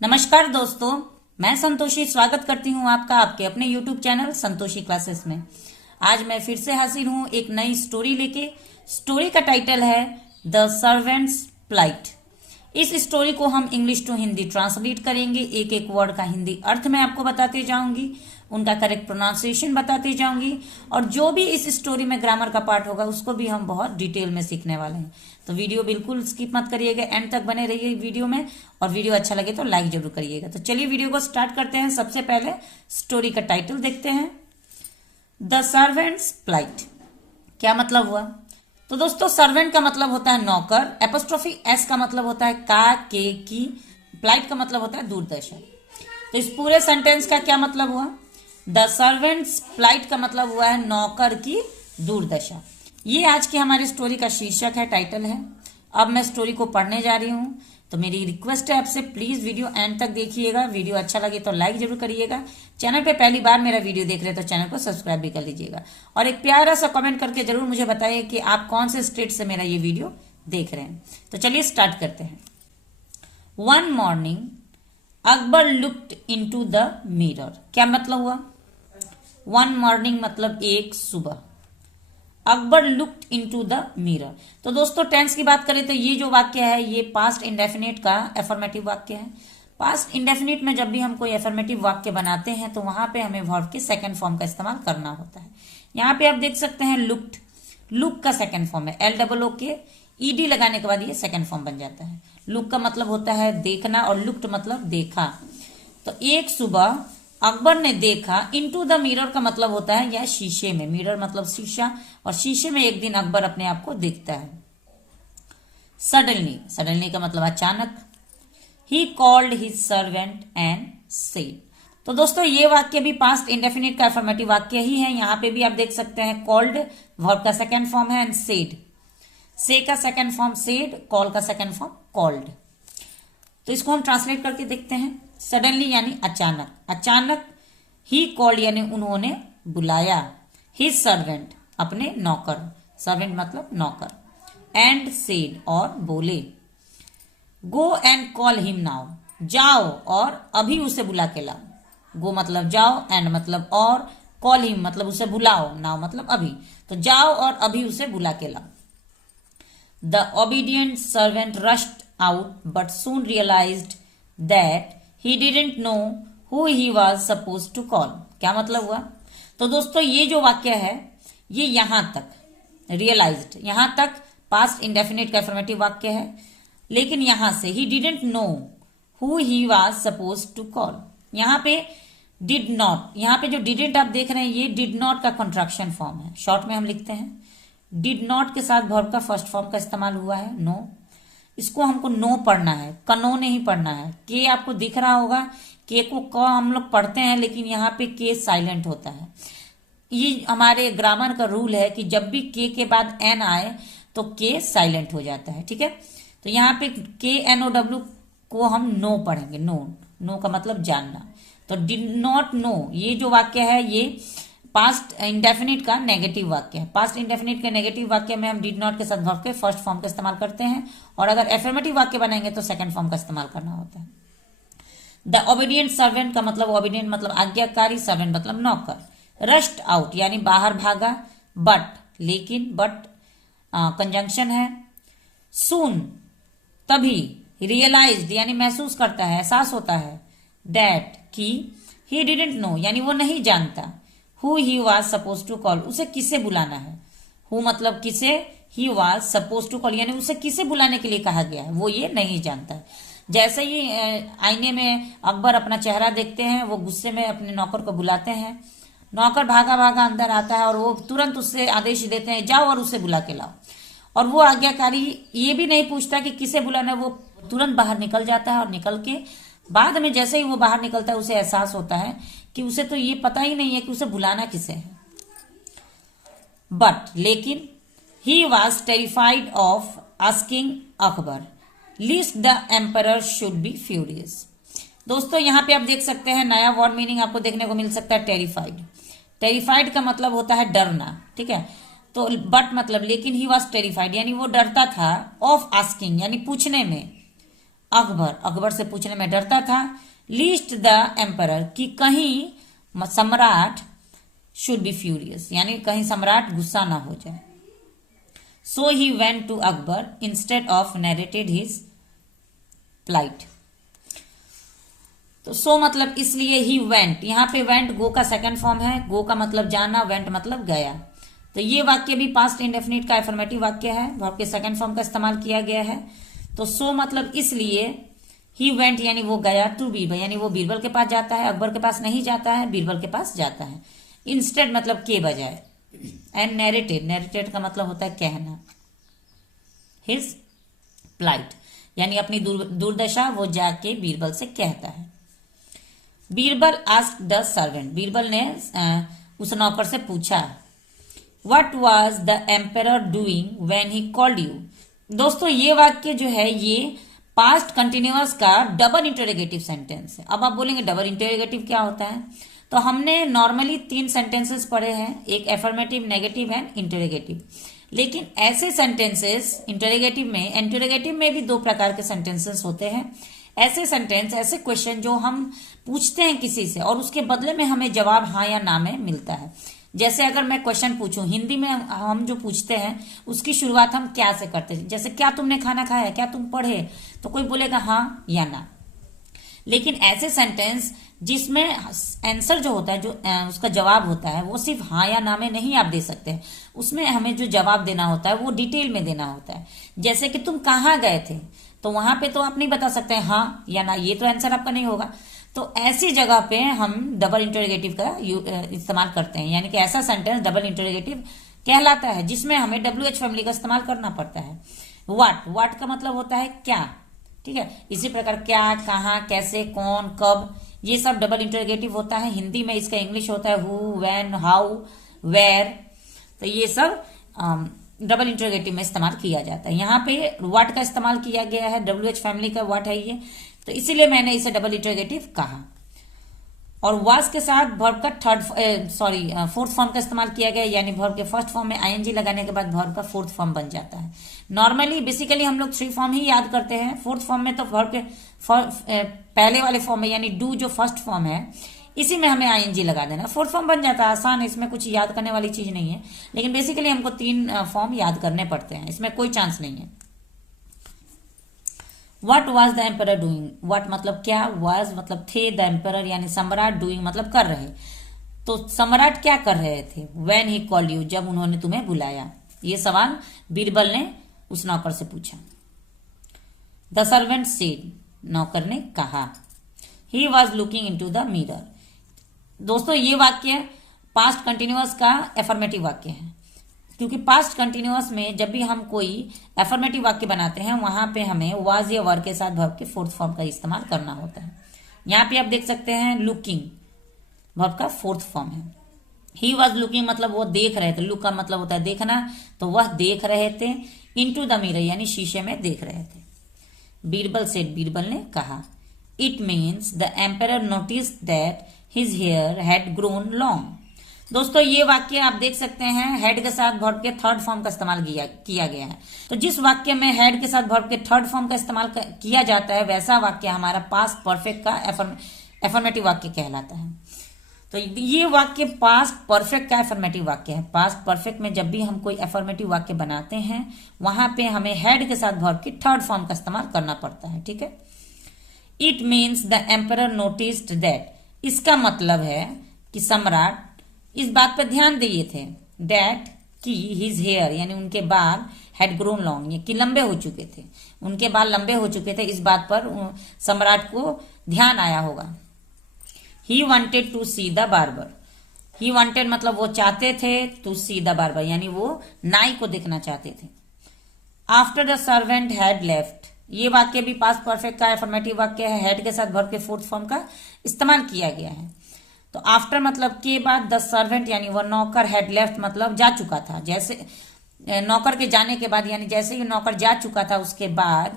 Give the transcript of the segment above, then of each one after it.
नमस्कार दोस्तों, मैं संतोषी स्वागत करती हूं आपका आपके अपने YouTube चैनल संतोषी क्लासेस में। आज मैं फिर से हाजिर हूं एक नई स्टोरी लेके। स्टोरी का टाइटल है द सर्वेंट्स प्लाइट। इस स्टोरी को हम इंग्लिश टू हिंदी ट्रांसलेट करेंगे। एक एक वर्ड का हिंदी अर्थ मैं आपको बताते जाऊंगी, उनका करेक्ट प्रोनाउंसिएशन बताती जाऊंगी, और जो भी इस स्टोरी में ग्रामर का पार्ट होगा उसको भी हम बहुत डिटेल में सीखने वाले हैं। तो वीडियो बिल्कुल स्किप मत करिएगा, एंड तक बने रहिए वीडियो में, और वीडियो अच्छा लगे तो लाइक जरूर करिएगा। तो चलिए वीडियो को स्टार्ट करते हैं। सबसे पहले स्टोरी का टाइटल देखते हैं, द सर्वेंट्स प्लाइट। क्या मतलब हुआ? तो दोस्तों, सर्वेंट का मतलब होता है नौकर, एपोस्ट्रोफी एस का मतलब होता है का, के, की, प्लाइट का मतलब होता है दुर्दशा। तो इस पूरे सेंटेंस का क्या मतलब हुआ? द सर्वेंट्स प्लाइट का मतलब हुआ है नौकर की दुर्दशा। ये आज की हमारी स्टोरी का शीर्षक है, टाइटल है। अब मैं स्टोरी को पढ़ने जा रही हूँ, तो मेरी रिक्वेस्ट है आपसे, प्लीज वीडियो एंड तक देखिएगा। वीडियो अच्छा लगे तो लाइक जरूर करिएगा। चैनल पे पहली बार मेरा वीडियो देख रहे हैं तो चैनल को सब्सक्राइब भी कर लीजिएगा, और एक प्यारा सा कमेंट करके जरूर मुझे बताइए कि आप कौन से स्टेट से मेरा ये वीडियो देख रहे हैं। तो चलिए स्टार्ट करते हैं। One morning Akbar looked into the mirror. क्या मतलब हुआ? वन मॉर्निंग मतलब एक सुबह। Akbar looked into the mirror. तो दोस्तों, टेंस की बात करें तो ये जो वाक्य है ये पास्ट इंडेफिनिट का एफर्मेटिव वाक्य है। पास्ट इंडेफिनिट में जब भी हम कोई एफर्मेटिव वाक्य बनाते हैं तो वहां पे हमें वर्ब के सेकंड फॉर्म का इस्तेमाल करना होता है। यहाँ पे आप देख सकते हैं लुक्ड, लुक का सेकंड फॉर्म है LOO के, ED लगाने के बाद ये सेकंड फॉर्म बन जाता है। लुक का मतलब होता है देखना, और लुक्ड मतलब देखा। तो एक सुबह अकबर ने देखा, इनटू द मिरर का मतलब होता है या शीशे में, मिरर मतलब शीशा, और शीशे में एक दिन अकबर अपने आप को देखता है। सडनली, सडनली का मतलब अचानक। He called his servant and said. तो दोस्तों, ये वाक्य भी पास्ट इंडेफिनिट का अफर्मेटिव वाक्य ही है। यहाँ पे भी आप देख सकते हैं कॉल्ड वर्ब का सेकेंड फॉर्म है, एंड सेड, से का सेकेंड फॉर्म सेड, कॉल का सेकेंड फॉर्म कॉल्ड। तो इसको हम ट्रांसलेट करके देखते हैं। सडनली यानी अचानक, अचानक। ही कॉल्ड यानी उन्होंने बुलाया, हिज सर्वेंट अपने नौकर, सर्वेंट मतलब नौकर, एंड सेड और बोले, go and call him now, जाओ और अभी उसे बुला के लाओ। गो मतलब जाओ, एंड मतलब और, कॉल हिम मतलब उसे बुलाओ, नाउ मतलब अभी। तो जाओ और अभी उसे बुला के लाओ। The obedient servant rushed out but soon realized that he didn't know who he was supposed to call। क्या मतलब हुआ? तो दोस्तों, ये जो वाक्य है ये यहां तक realized, यहां तक पास्ट इंडेफिनिट का अफर्मेटिव वाक्य है, लेकिन यहां से he didn't know who he was supposed to call, यहां पे did not, यहां पे जो didn't आप देख रहे हैं ये did not का कॉन्ट्रैक्शन फॉर्म है। शॉर्ट में हम लिखते हैं, did not के साथ वर्ब का फर्स्ट फॉर्म का इस्तेमाल हुआ है, नो। इसको हमको नो पढ़ना है, कनो नहीं पढ़ना है। के आपको दिख रहा होगा, के को क हम लोग पढ़ते हैं, लेकिन यहाँ पे के साइलेंट होता है। ये हमारे ग्रामर का रूल है कि जब भी के बाद एन आए तो के साइलेंट हो जाता है, ठीक है। तो यहाँ पे KNOW को हम नो पढ़ेंगे, नो, नो का मतलब जानना। तो डिड नॉट नो, ये जो वाक्य है ये पास्ट इंडेफिनिट का नेगेटिव वाक्य है। पास्ट इंडेफिनिट के नेगेटिव वाक्य में हम डिड नॉट के साथ वर्ब के फर्स्ट फॉर्म का इस्तेमाल करते हैं, और अगर एफर्मेटिव वाक्य बनाएंगे तो सेकंड फॉर्म का इस्तेमाल करना होता है। द ओबीडियंट सर्वेंट का मतलब, ओबीडियंट मतलब आज्ञाकारी, सर्वेंट मतलब नौकर। रश्ड आउट यानी बाहर भागा, बट लेकिन, बट कंजंक्शन है। सून तभी, रियलाइज्ड यानी महसूस करता है, एहसास होता है। दैट की, ही डिडंट नो यानी वो नहीं जानता। Who he was supposed to call, उसे किसे बुलाना है। Who मतलब किसे, he was supposed to call यानी उसे किसे बुलाने के लिए कहा गया है वो ये नहीं जानता है। जैसे ही आईने में अकबर अपना चेहरा देखते हैं, वो गुस्से में अपने नौकर को बुलाते हैं। नौकर भागा भागा अंदर आता है और वो तुरंत उससे आदेश देते हैं, जाओ और उसे बुला के लाओ। और वो आज्ञाकारी ये भी नहीं पूछता कि किसे बुलाना है, वो तुरंत बाहर निकल जाता है, और निकल के बाद में जैसे ही वो बाहर निकलता है उसे एहसास होता है कि उसे तो ये पता ही नहीं है कि उसे बुलाना किसे है। बट लेकिन, he was terrified of asking Akbar least the emperor should be furious. दोस्तों, यहाँ पे आप देख सकते हैं नया वर्ड मीनिंग आपको देखने को मिल सकता है, टेरिफाइड। टेरिफाइड का मतलब होता है डरना, ठीक है। तो बट मतलब लेकिन, ही वॉज टेरिफाइड यानी वो डरता था, ऑफ आस्किंग यानी पूछने में, अकबर, अकबर से पूछने में डरता था। लीस्ट द एम्परर, कि कहीं सम्राट शुड बी फ्यूरियस, यानी कहीं सम्राट गुस्सा ना हो जाए। So he went to Akbar instead of narrated his plight. तो सो मतलब इसलिए ही वेंट, यहां पे वेंट गो का सेकंड फॉर्म है, गो का मतलब जाना, वेंट मतलब गया। तो ये वाक्य भी पास्ट इंडेफिनिट का एफर्मेटिव वाक्य है, वर्ब के सेकंड फॉर्म का इस्तेमाल किया गया है। तो सो मतलब इसलिए, ही वेंट यानी वो गया, टू बीरबल यानी वो बीरबल के पास जाता है, अकबर के पास नहीं जाता है, बीरबल के पास जाता है। इंस्टेड मतलब के बजाय, एंड नैरेटेड, नैरेटेड का मतलब होता है कहना, हिज प्लाइट यानी अपनी दुर्दशा वो जाके बीरबल से कहता है। Birbal asked the servant, Birbal ने उस नौकर से पूछा, what was the emperor doing when he called you. दोस्तों ये वाक्य जो है ये पास्ट कंटिन्यूअस का डबल इंटरोगेटिव सेंटेंस है। अब आप बोलेंगे डबल इंटरोगेटिव क्या होता है, तो हमने नॉर्मली 3 सेंटेंसेस पढ़े हैं, एक एफर्मेटिव, नेगेटिव एंड इंटरोगेटिव। लेकिन ऐसे सेंटेंसेस इंटरोगेटिव में भी 2 प्रकार के सेंटेंसेस होते हैं। ऐसे सेंटेंस, ऐसे क्वेश्चन जो हम पूछते हैं किसी से और उसके बदले में हमें जवाब हाँ या ना में मिलता है। जैसे अगर मैं क्वेश्चन पूछूं हिंदी में, हम जो पूछते हैं उसकी शुरुआत हम क्या से करते हैं, जैसे क्या तुमने खाना खाया, क्या तुम पढ़े, तो कोई बोलेगा हाँ या ना। लेकिन ऐसे सेंटेंस जिसमें आंसर जो होता है, जो उसका जवाब होता है, वो सिर्फ हाँ या ना में नहीं आप दे सकते हैं, उसमें हमें जो जवाब देना होता है वो डिटेल में देना होता है। जैसे कि तुम कहाँ गए थे, तो वहां पे तो आप नहीं बता सकते हाँ या ना, ये तो आंसर आपका नहीं होगा। तो ऐसी जगह पे हम डबल इंटरोगेटिव का इस्तेमाल करते हैं, यानी कि ऐसा सेंटेंस डबल इंटरोगेटिव कहलाता है जिसमें हमें WH फैमिली का इस्तेमाल करना पड़ता है। व्हाट का मतलब होता है क्या, ठीक है। इसी प्रकार क्या, कहाँ, कैसे, कौन, कब, ये सब डबल इंटरोगेटिव होता है। हिंदी में इसका इंग्लिश होता है हु, व्हेन, हाउ, वेयर। तो ये सब डबल इंटरोगेटिव में इस्तेमाल किया जाता है। यहाँ पे व्हाट का इस्तेमाल किया गया है, WH फैमिली का व्हाट है ये, तो इसीलिए मैंने इसे डबल इंटरोगेटिव कहा। और वाज के साथ वर्ब का फोर्थ फॉर्म का इस्तेमाल किया गया, यानी वर्ब के फर्स्ट फॉर्म में ING लगाने के बाद वर्ब का फोर्थ फॉर्म बन जाता है। नॉर्मली बेसिकली हम लोग 3 फॉर्म ही याद करते हैं, फोर्थ फॉर्म में तो वर्ब के पहले वाले फॉर्म में यानी डू जो फर्स्ट फॉर्म है इसी में हमें ING लगा देना, फोर्थ फॉर्म बन जाता है। आसान है, इसमें कुछ याद करने वाली चीज नहीं है। लेकिन बेसिकली हमको 3 फॉर्म याद करने पड़ते हैं, इसमें कोई चांस नहीं है। What was the emperor doing? What मतलब क्या, was मतलब थे, the emperor यानी सम्राट, doing मतलब कर रहे। तो सम्राट क्या कर रहे थे, when he called you जब उन्होंने तुम्हें बुलाया। ये सवाल बीरबल ने उस नौकर से पूछा। The servant said, नौकर ने कहा, he was looking into the mirror। दोस्तों ये वाक्य पास्ट कंटिन्यूअस का एफर्मेटिव वाक्य है, क्योंकि पास्ट कंटिन्यूअस में जब भी हम कोई एफर्मेटिव वाक्य बनाते हैं वहां पे हमें वाज या वर के साथ वर्ब के फोर्थ फॉर्म का इस्तेमाल करना होता है। यहाँ पे आप देख सकते हैं लुकिंग वर्ब का फोर्थ फॉर्म है। ही वॉज लुकिंग मतलब वो देख रहे थे, लुक का मतलब होता है देखना, तो वह देख रहे थे। इनटू द मिरर यानी शीशे में देख रहे थे। बीरबल सेड, बीरबल ने कहा, it means the emperor notice that his hair had grown long. दोस्तों ये वाक्य आप देख सकते हैं हेड के साथ वर्ब के थर्ड फॉर्म का इस्तेमाल किया गया है। तो जिस वाक्य में हेड के साथ वर्ब के थर्ड फॉर्म का इस्तेमाल किया जाता है वैसा वाक्य हमारा पास्ट परफेक्ट का एफर्मेटिव वाक्य कहलाता है। तो ये वाक्य पास्ट परफेक्ट का एफर्मेटिव वाक्य है। पास्ट परफेक्ट में जब भी हम कोई एफर्मेटिव वाक्य बनाते हैं वहां पे हमें हेड के साथ वर्ब की थर्ड फॉर्म का इस्तेमाल करना पड़ता है, ठीक है। It means the emperor noticed that, इसका मतलब है कि सम्राट इस बात पर ध्यान दिए थे, दैट कि हिज हेयर यानी उनके बाल हैड ग्रोन लॉन्ग, ये कि लंबे हो चुके थे, उनके बाल लंबे हो चुके थे, इस बात पर सम्राट को ध्यान आया होगा। He wanted to see the barber, he wanted मतलब वो चाहते थे, टू सी द बार्बर यानी वो नाई को देखना चाहते थे। After the servant had left, ये वाक्य भी पास्ट परफेक्ट का एफर्मेटिव वाक्य है, हेड के साथ वर्ब के फोर्थ फॉर्म का इस्तेमाल किया गया है। तो आफ्टर मतलब के बाद, द सर्वेंट यानी वह नौकर, हैड लेफ्ट मतलब जा चुका था, जैसे नौकर के जाने के बाद यानी जैसे ही नौकर जा चुका था उसके बाद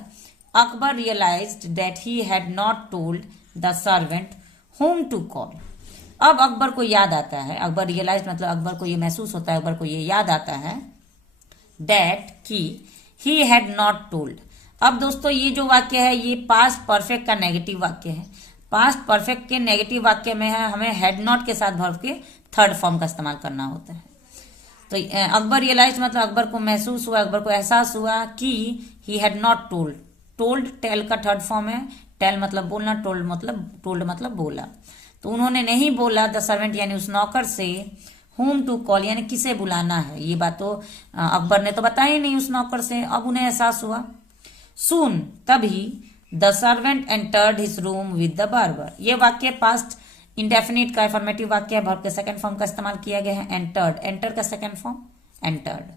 Akbar realized that he had not told the servant whom to call. अब अकबर को याद आता है, अकबर रियलाइज मतलब अकबर को ये महसूस होता है, अकबर को ये याद आता है दैट कि ही हैड नॉट टोल्ड, अब दोस्तों ये जो वाक्य है ये पास्ट परफेक्ट का नेगेटिव वाक्य है। पास्ट परफेक्ट के नेगेटिव वाक्य में है हमें हैड नॉट के साथ वर्ब के थर्ड फॉर्म का इस्तेमाल करना होता है। तो अकबर रियलाइज मतलब अकबर को महसूस हुआ, अकबर को एहसास हुआ कि he had not told. Told tell का थर्ड फॉर्म है। टेल मतलब बोलना, टोल्ड मतलब बोला। तो उन्होंने नहीं बोला द सर्वेंट यानी उस नौकर से होम टू कॉल यानी किसे बुलाना है। ये बात तो अकबर ने तो बताई नहीं उस नौकर से। अब उन्हें एहसास हुआ। सून तभी the servant entered his room with the barber. ये वाक्य पास्ट इंडेफिनिट का अफर्मेटिव वाक्य है। वर्ब के सेकंड फॉर्म का इस्तेमाल किया गया है। एंटर्ड, एंटर का सेकंड फॉर्म एंटर्ड।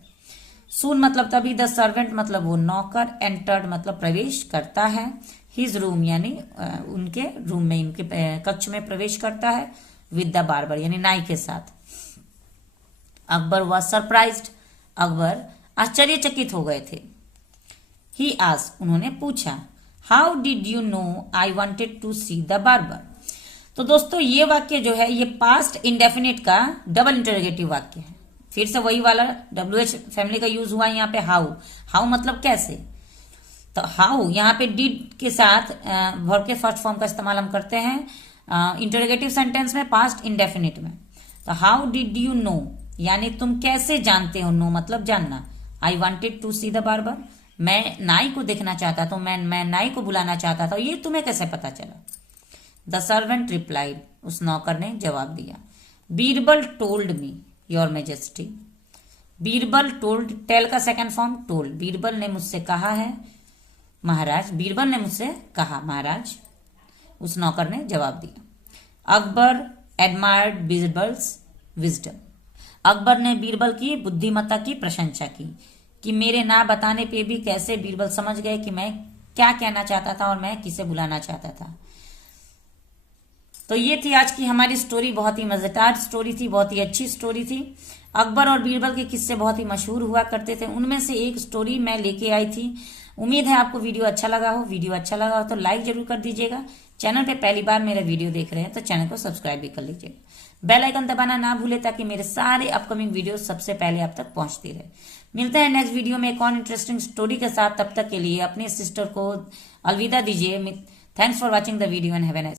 सून मतलब तभी, द सर्वेंट मतलब वो नौकर, एंटर्ड मतलब प्रवेश करता है, हिज रूम यानी उनके रूम में, इनके कक्ष में प्रवेश करता है, विद द बार्बर यानी नाई के साथ। Akbar was surprised. अकबर आश्चर्यचकित हो गए थे। ही आस्क्ड उन्होंने पूछा, how did you know I wanted to see the barber. तो दोस्तों ये वाक्य जो है ये पास्ट इंडेफिनिट का डबल इंटरोगेटिव वाक्य है। फिर से वही वाला WH फैमिली का यूज हुआ है यहाँ पे। हाउ, हाउ मतलब कैसे। तो हाउ यहाँ पे डिड के साथ वर्ब के फर्स्ट फॉर्म का इस्तेमाल हम करते हैं इंटरोगेटिव सेंटेंस में, पास्ट इंडेफिनिट में। तो हाउ डिड यू नो यानी तुम कैसे जानते हो, नो मतलब जानना। I wanted to see the barber, मैं नाई को देखना चाहता था, मैं नाई को बुलाना चाहता था, ये तुम्हें कैसे पता चला। द सर्वेंट रिप्लाइड, उस नौकर ने जवाब दिया, Birbal told me your majesty. Birbal told, tell का सेकंड फॉर्म टोल्ड। बीरबल ने मुझसे कहा है महाराज, बीरबल ने मुझसे कहा महाराज, उस नौकर ने जवाब दिया। Akbar admired Birbal's wisdom. अकबर ने बीरबल की बुद्धिमत्ता की प्रशंसा की कि मेरे ना बताने पे भी कैसे बीरबल समझ गए कि मैं क्या कहना चाहता था और मैं किसे बुलाना चाहता था। तो ये थी आज की हमारी स्टोरी। बहुत ही मजेदार स्टोरी थी, बहुत ही अच्छी स्टोरी थी। अकबर और बीरबल के किस्से बहुत ही मशहूर हुआ करते थे, उनमें से एक स्टोरी मैं लेके आई थी। उम्मीद है आपको वीडियो अच्छा लगा हो। वीडियो अच्छा लगा हो तो लाइक जरूर कर दीजिएगा। चैनल पे पहली बार मेरा वीडियो देख रहे हैं तो चैनल को सब्सक्राइब भी कर लीजिएगा। बेल आइकन दबाना ना भूले ताकि मेरे सारे अपकमिंग वीडियो सबसे पहले आप तक पहुंचती रहे। मिलते हैं नेक्स्ट वीडियो में एक और इंटरेस्टिंग स्टोरी के साथ। तब तक के लिए अपने सिस्टर को अलविदा दीजिए। Thanks for watching the video and have a nice